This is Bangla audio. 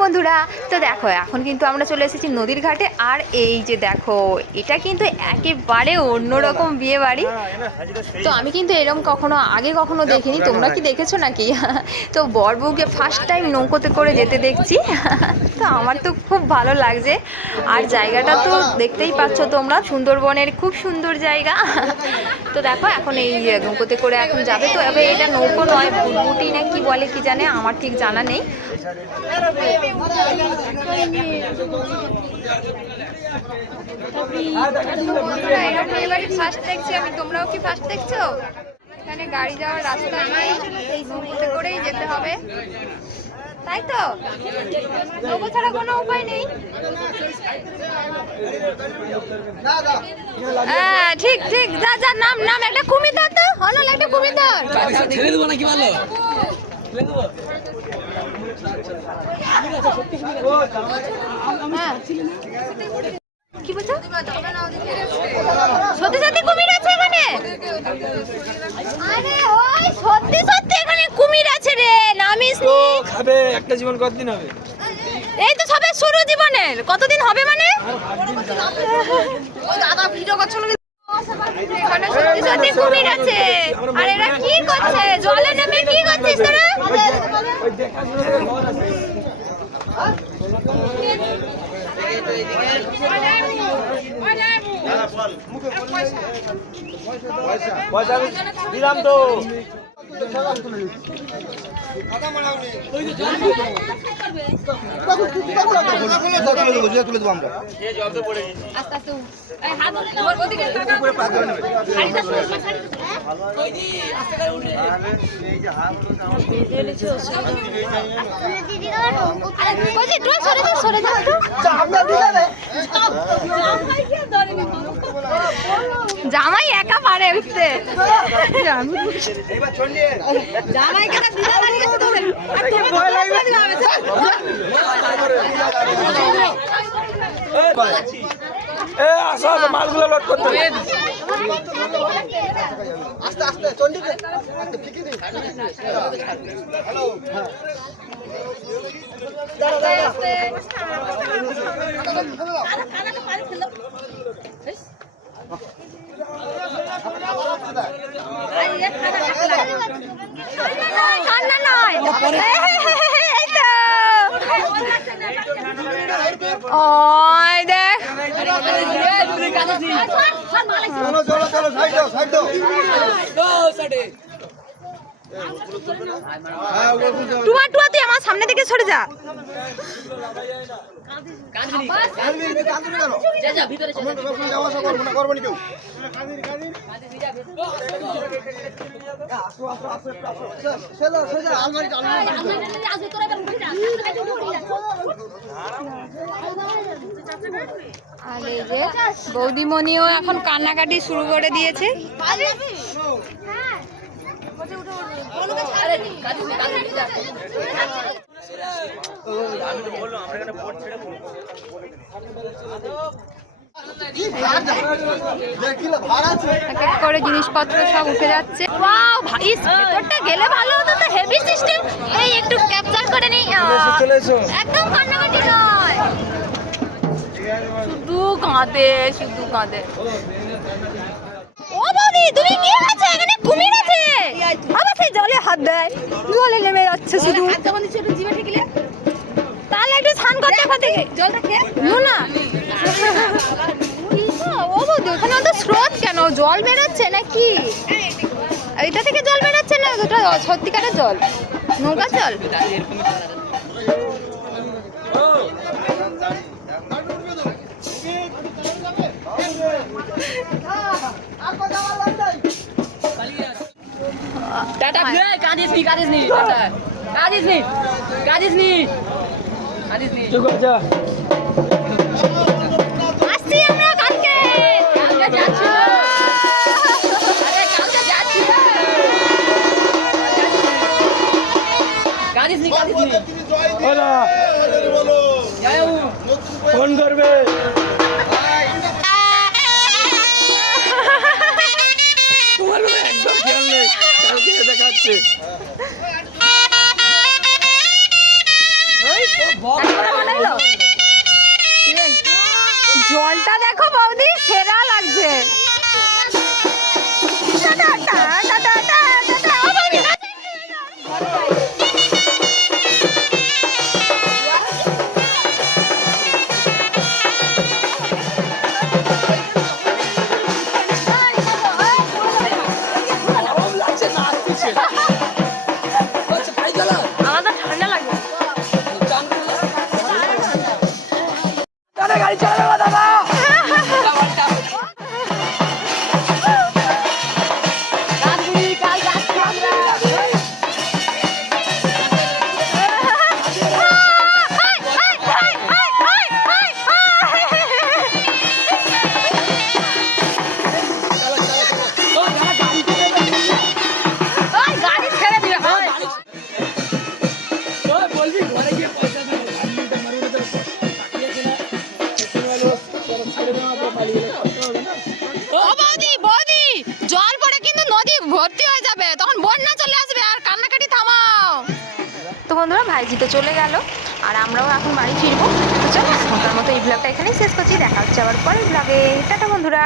বন্ধুরা তো দেখো, এখন কিন্তু আমরা চলে এসেছি নদীর ঘাটে। আর এই যে দেখো, এটা কিন্তু একেবারে অন্যরকম বিয়ে বাড়ি। তো আমি কিন্তু এরকম কখনো, আগে কখনো দেখিনি। তোমরা কি দেখেছ নাকি? তো বর বউকে ফার্স্ট টাইম নৌকোতে করে যেতে দেখছি। তো আমার তো খুব ভালো লাগছে। আর জায়গাটা তো দেখতেই পাচ্ছ তোমরা, সুন্দরবনের খুব সুন্দর জায়গা। তো দেখো, এখন এই নৌকোতে করে এখন যাবে। তো এবার এটা নৌকো নয় বুটবুটি না কি বলে কি জানে, আমার ঠিক জানা নেই। এবারে ফার্স্ট দেখছি আমি তোমরাও কি ফার্স্ট দেখছ এখানে গাড়ি যাওয়ার রাস্তা নেই নৌকোতে করেই যেতে হবে তাই তো নৌকো ছাড়া কোনো উপায় নেই হ্যাঁ ঠিক ঠিক যা যা নাম নাম একটা কুমির ধর তো অনল একটা কুমির ছেড়ে দেবো। নাকি ভালো হ্যাঁ কি বলছো? সত্যি সত্যি কুমির আছে এখানে? আরে ওই সত্যি সত্যি এখানে কুমির আছে রে নামিস তো খাবে একটা জীবন কতদিন হবে? এই তো সবে শুরু জীবনের কতদিন হবে মানে? দাদা ভিডিও করছিল এখানে সত্যি সত্যি কুমির আছে। আর এরা কি করছে? জলে নেমে কি করছিস তোরা দিলাম তো। সরে যা সরে যা গেছে আসো আসো মালগুলো লোড করতে। আস্তে আস্তে চন্ডিকে। ঠিকই দিন কান্না নয় এই তো ওই দেখ চলো চলো সাইড দাও সাইড দাও। হ্যাঁ। টুয়া টুয়া তুই আমার সামনে দিকে সরে যা। আর এই বৌদিমণিও এখন কান্নাকাটি শুরু করে দিয়েছে এক করে জিনিসপত্র সব উঠে যাচ্ছে। ওয়াও ভাই ভেতরটা গেলে ভালো হতো তো হেভি সিস্টেম এই একটু ক্যাপচার করে নেই। একদম কান্নাকাটি নয়। শুধু কাঁদে শুধু কাঁদে। ও বৌদি তুমি কি আছে এখানে? কুমির আছে আবার সেই জলে হাত দেয়। জলে নেমে যাচ্ছে শুধু। তাহলে একটু স্নান করতে থেকে জলটা খেয়ে। না ও বৌদি ওখানে অত স্রোত কেন? জল বেরোচ্ছে নাকি? এইটা থেকে জল বেরোচ্ছে না ওটা সত্যিকারের জল। নৌকা জল? টাটা কাঁদিস নি কাঁদিস নি টাটা। কাঁদিস নি কাঁদিস নি কাঁদিস নি। চুপ কর যা। আসছি আমরা কালকে। কালকে যাচ্ছি আরে কালকে যাচ্ছি কাঁদিস নি কাঁদিস নি। ওরা ফোন করবে। জলটা দেখো বৌদি সেরা লাগছে। বলবি? ঘরে গিয়ে পয়সা দেবো জল পড়ে কিন্তু নদী ভর্তি হয়ে যাবে। তখন বন্যা চলে আসবে আর কান্নাকাটি থামাও। তো বন্ধুরা ভাইজি তো চলে গেল আর আমরাও এখন বাড়ি ফিরবো। তো চলো এখনকার মতো এই ব্লগটা এখানেই শেষ করছি। দেখা হচ্ছে আবার পরের ব্লগে টাটা বন্ধুরা।